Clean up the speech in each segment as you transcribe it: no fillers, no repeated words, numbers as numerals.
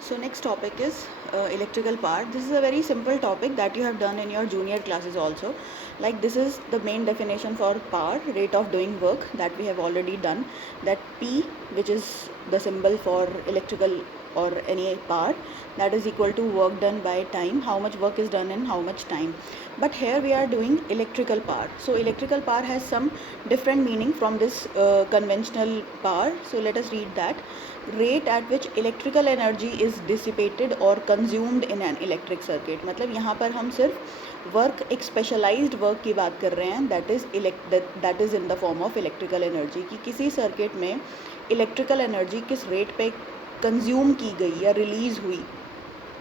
So next topic is electrical power. This is a very simple topic that you have done in your junior classes also. Like this is the main definition for power, rate of doing work, that we have already done. That P, which is the symbol for electrical or any power, that is equal to work done by time, how much work is done in how much time. But here we are doing electrical power. So electrical power has some different meaning from this conventional power. So let us read that. Rate at which electrical energy is dissipated or consumed in an electric circuit. मतलब यहाँ पर हम सिर्फ work, एक specialised work की बात कर रहे हैं, that is in the form of electrical energy, कि किसी सर्किट में इलेक्ट्रिकल एनर्जी किस रेट पे कंज्यूम की गई या रिलीज़ हुई.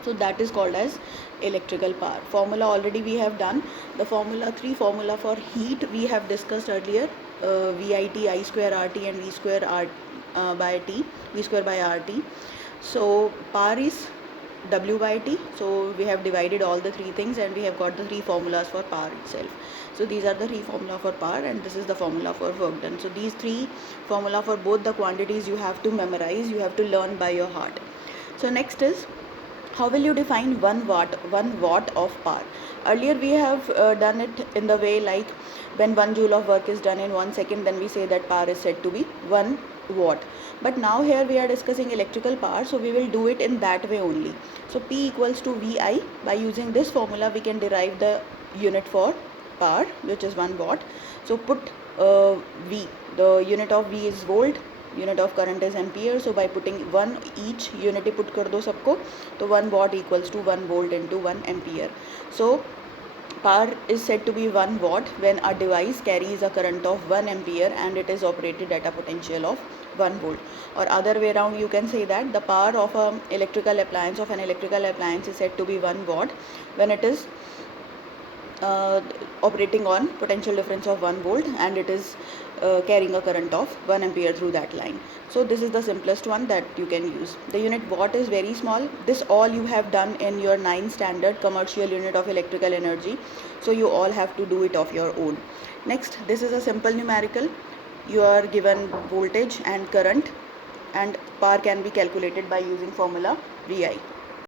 So that is called as electrical power. Formula already we have done. The three formula for heat we have discussed earlier. VIT, I square RT and V square by T, V square by RT. So power is W by T. So we have divided all the three things and we have got the three formulas for power itself. So these are the three formula for power and this is the formula for work done. So these three formula for both the quantities you have to memorize, you have to learn by your heart. So next is, how will you define 1 watt of power? Earlier we have done it in the way like when 1 joule of work is done in 1 second, then we say that power is said to be 1 watt. But now here we are discussing electrical power, so we will do it in that way only. So P equals to VI. By using this formula we can derive the unit for power, which is 1 watt. So put V, the unit of V is volt, unit of current is ampere. So by putting 1 each unity put कर दो सबको, तो 1 watt equals to 1 volt into 1 ampere. So power is said to be 1 watt when a device carries a current of 1 ampere and it is operated at a potential of 1 volt. Or other way around, you can say that the power of an electrical appliance is said to be 1 watt when it is operating on potential difference of 1 volt and it is carrying a current of 1 ampere through that line. So this is the simplest one that you can use. The unit watt is very small. This all you have done in your 9 standard commercial unit of electrical energy. So you all have to do it of your own. Next, this is a simple numerical. You are given voltage and current and power can be calculated by using formula VI.